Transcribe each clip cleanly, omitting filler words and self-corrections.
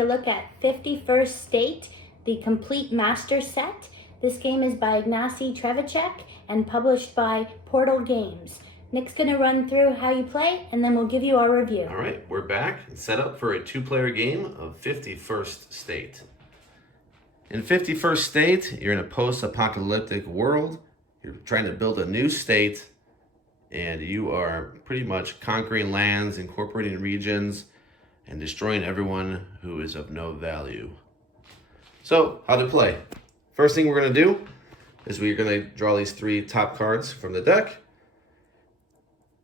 take a look at 51st State, the Complete Master Set. This game is by Ignacy Trevicek and published by Portal Games. Nick's going to run through how you play, and then we'll give you our review. All right, we're back and set up for a two-player game of 51st State. In 51st State, you're in a post-apocalyptic world. You're trying to build a new state, and you are pretty much conquering lands, incorporating regions, and destroying everyone who is of no value. So, how to play? First thing we're going to do is we're going to draw these three top cards from the deck.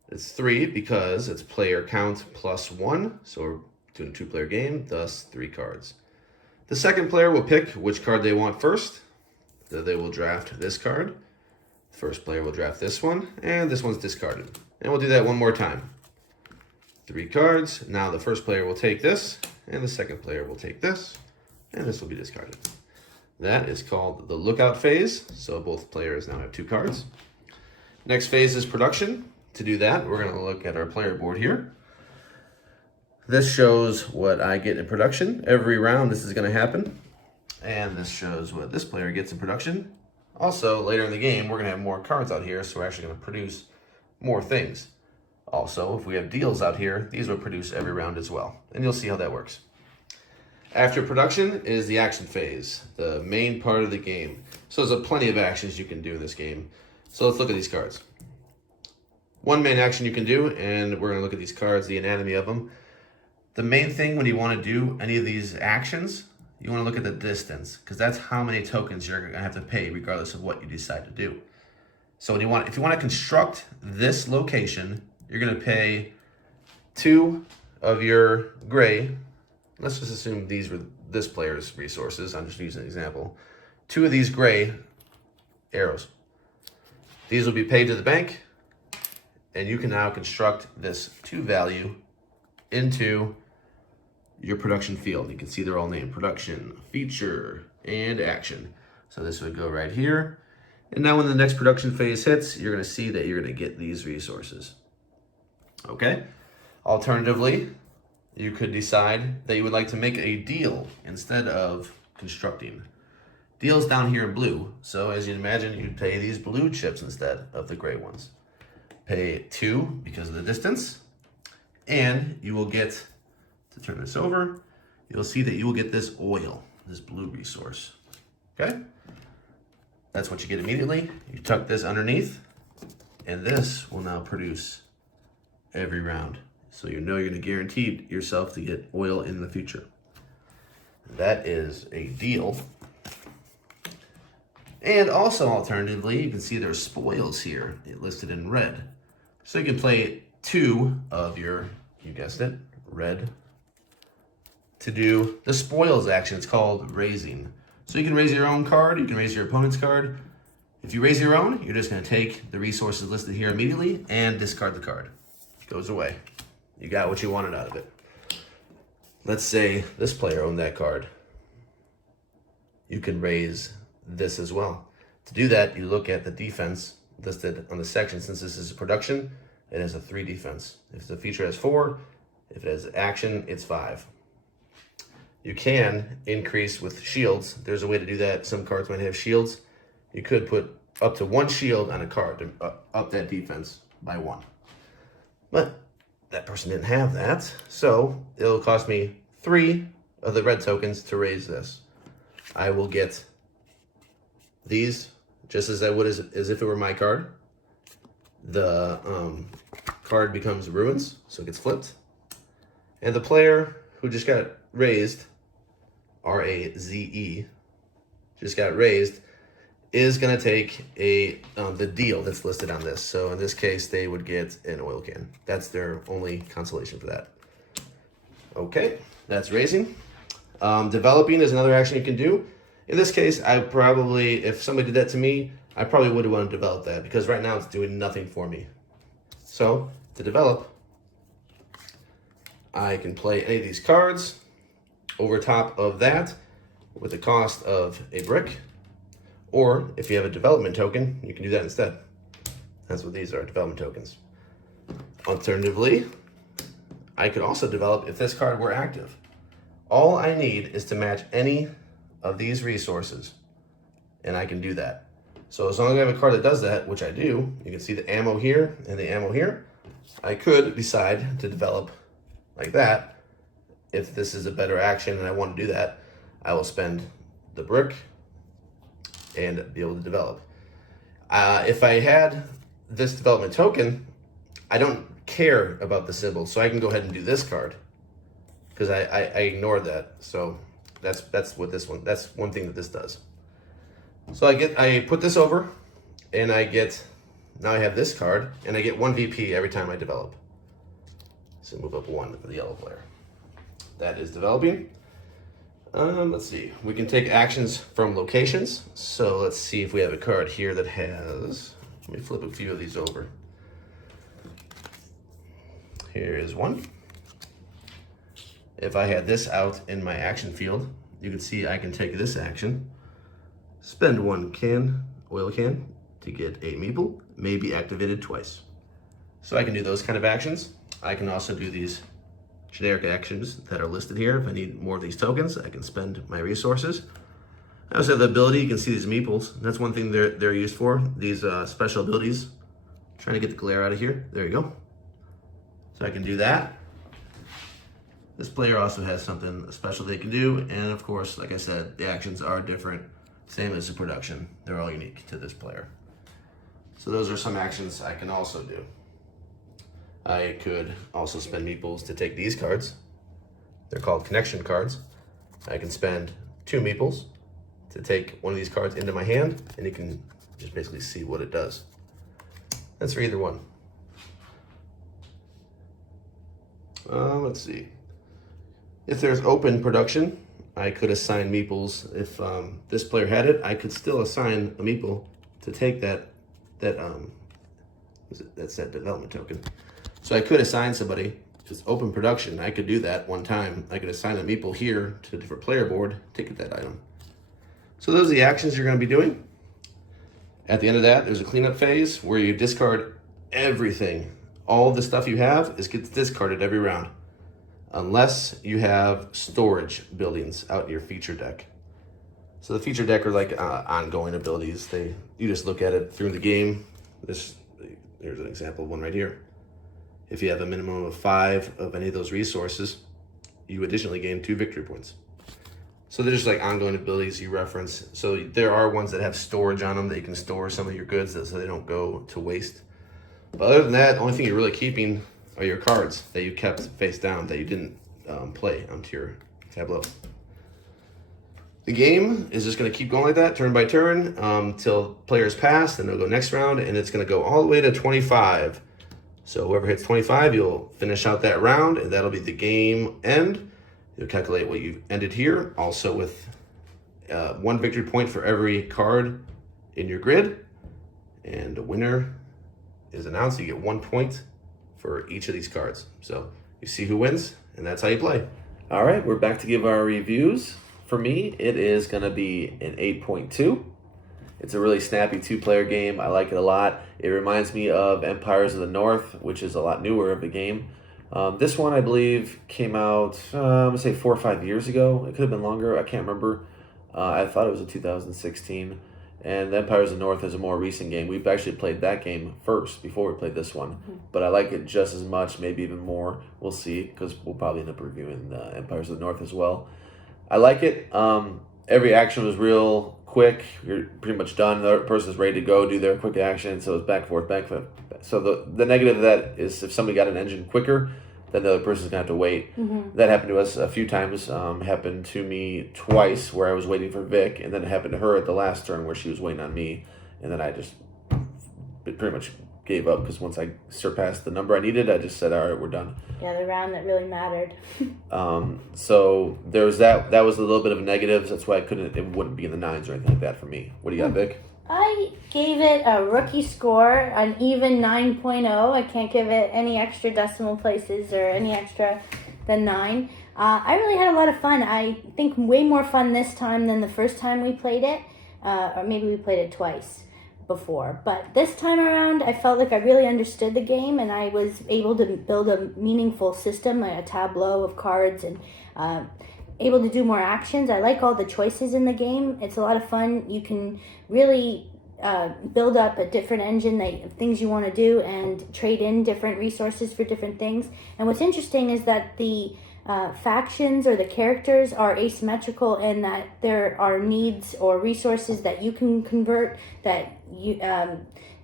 It's 3 because it's player count plus 1, so we're doing a two-player game, thus 3 cards. The second player will pick which card they want first. So they will draft this card. The first player will draft this one, and this one's discarded. And we'll do that one more time. 3 cards. Now the first player will take this, and the second player will take this, and this will be discarded. That is called the lookout phase, so both players now have 2 cards. Next phase is production. To do that, we're going to look at our player board here. This shows what I get in production. Every round this is going to happen. And this shows what this player gets in production. Also, later in the game, we're going to have more cards out here, so we're actually going to produce more things. Also, if we have deals out here, these will produce every round as well. And you'll see how that works. After production is the action phase, the main part of the game. So there's plenty of actions you can do in this game. So let's look at these cards. One main action you can do, and we're going to look at these cards, the anatomy of them. The main thing when you want to do any of these actions, you want to look at the distance, because that's how many tokens you're going to have to pay regardless of what you decide to do. So if you want to construct this location, you're going to pay 2 of your gray. Let's just assume these were this player's resources. I'm just using an example. 2 of these gray arrows. These will be paid to the bank, and you can now construct this 2 value into your production field. You can see they're all named production, feature, and action. So this would go right here. And now when the next production phase hits, you're going to see that you're going to get these resources. Okay? Alternatively, you could decide that you would like to make a deal instead of constructing. Deal's down here in blue. So as you'd imagine, you'd pay these blue chips instead of the gray ones. Pay 2 because of the distance. And you will get, to turn this over, you'll see that you will get this oil, this blue resource. Okay? That's what you get immediately. You tuck this underneath, and this will now produce every round. So you know you're going to guarantee yourself to get oil in the future. That is a deal. And also, alternatively, you can see there's spoils here listed in red. So you can play 2 of your, you guessed it, red, to do the spoils action. It's called raising. So you can raise your own card, you can raise your opponent's card. If you raise your own, you're just going to take the resources listed here immediately and discard the card. It goes away. You got what you wanted out of it. Let's say this player owned that card. You can raise this as well. To do that, you look at the defense listed on the section. Since this is production, it has a 3 defense. If the feature has 4, if it has action, it's 5. You can increase with shields. There's a way to do that. Some cards might have shields. You could put up to 1 shield on a card to up that defense by 1. But that person didn't have that, so it'll cost me 3 of the red tokens to raise this. I will get these just as I would as if it were my card. The card becomes ruins, so it gets flipped. And the player who just got raised, R-A-Z-E, just got raised, is going to take the deal that's listed on this. So in this case, they would get an oil can. That's their only consolation for that. Okay, that's raising. Developing is another action you can do. In this case, I probably, if somebody did that to me, I probably would want to develop that because right now it's doing nothing for me. So to develop, I can play any of these cards over top of that with the cost of a brick. Or if you have a development token, you can do that instead. That's what these are, development tokens. Alternatively, I could also develop if this card were active. All I need is to match any of these resources, and I can do that. So as long as I have a card that does that, which I do, you can see the ammo here and the ammo here, I could decide to develop like that. If this is a better action and I want to do that, I will spend the brick and be able to develop. If I had this development token, I don't care about the symbol, so I can go ahead and do this card because I ignored that. So that's what this one. That's one thing that this does. So I put this over, and now I have this card, and I get 1 VP every time I develop. So move up 1 for the yellow player. That is developing. Let's see. We can take actions from locations. So let's see if we have a card here that has. Let me flip a few of these over. Here is one. If I had this out in my action field, you can see I can take this action, spend 1 oil can to get a meeple, may be activated twice. So I can do those kind of actions. I can also do these generic actions that are listed here. If I need more of these tokens, I can spend my resources. I also have the ability, you can see these meeples. That's one thing they're used for, these special abilities. I'm trying to get the glare out of here. There you go. So I can do that. This player also has something special they can do, and of course, like I said, the actions are different, same as the production. They're all unique to this player. So those are some actions I can also do. I could also spend meeples to take these cards. They're called connection cards. I can spend 2 meeples to take one of these cards into my hand, and you can just basically see what it does. That's for either one. Let's see. If there's open production, I could assign meeples. If this player had it, I could still assign a meeple to take that's that development token. So I could assign somebody just open production. I could do that one time. I could assign a meeple here to a different player board to get that item. So those are the actions you're going to be doing. At the end of that, there's a cleanup phase where you discard everything. All the stuff you have gets discarded every round, unless you have storage buildings out in your feature deck. So the feature deck are like ongoing abilities. You just look at it through the game. Here's an example of one right here. If you have a minimum of 5 of any of those resources, you additionally gain 2 victory points. So they're just like ongoing abilities you reference. So there are ones that have storage on them that you can store some of your goods so they don't go to waste. But other than that, the only thing you're really keeping are your cards that you kept face down that you didn't play onto your tableau. The game is just going to keep going like that, turn by turn, till players pass, then they'll go next round, and it's going to go all the way to 25. So whoever hits 25, you'll finish out that round, and that'll be the game end. You'll calculate what you've ended here, also with 1 victory point for every card in your grid. And the winner is announced. You get 1 point for each of these cards. So you see who wins, and that's how you play. All right, we're back to give our reviews. For me, it is going to be an 8.2. It's a really snappy 2-player game. I like it a lot. It reminds me of Empires of the North, which is a lot newer of a game. This one, I believe, came out, I'm going to say 4 or 5 years ago. It could have been longer. I can't remember. I thought it was in 2016. And Empires of the North is a more recent game. We've actually played that game first before we played this one. But I like it just as much, maybe even more. We'll see, because we'll probably end up reviewing Empires of the North as well. I like it. Every action was real quick. You're pretty much done. The other person's ready to go do their quick action. So it's back and forth, back and forth. So the negative of that is if somebody got an engine quicker, then the other person's going to have to wait. That happened to us a few times. Happened to me twice where I was waiting for Vic, and then it happened to her at the last turn where she was waiting on me. And then I just pretty much gave up because once I surpassed the number I needed, I just said, all right, we're done. Yeah, the round that really mattered. So there was that. That was a little bit of a negative. That's why it wouldn't be in the 9s or anything like that for me. What do you got, Vic? I gave it a rookie score, an even 9.0. I can't give it any extra decimal places or any extra than 9. I really had a lot of fun. I think way more fun this time than the first time we played it. Or maybe we played it twice before. But this time around, I felt like I really understood the game, and I was able to build a meaningful system, a tableau of cards, and able to do more actions. I like all the choices in the game. It's a lot of fun. You can really build up a different engine of things you want to do and trade in different resources for different things. And what's interesting is that the factions or the characters are asymmetrical in that there are needs or resources that you can convert that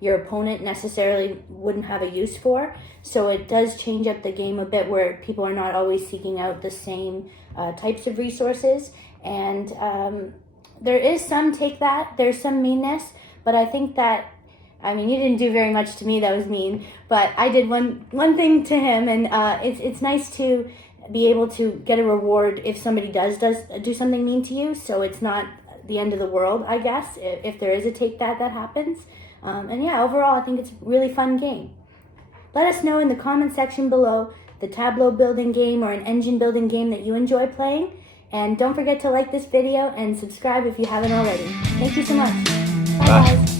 your opponent necessarily wouldn't have a use for. So it does change up the game a bit, where people are not always seeking out the same types of resources. And there is some take that, there's some meanness, but I think that, I mean, you didn't do very much to me that was mean, but I did one thing to him, and it's nice to be able to get a reward if somebody does do something mean to you, so it's not the end of the world, I guess, if there is a take that happens. And yeah, overall, I think it's a really fun game. Let us know in the comment section below the tableau building game or an engine building game that you enjoy playing. And don't forget to like this video and subscribe if you haven't already. Thank you so much. Bye, guys.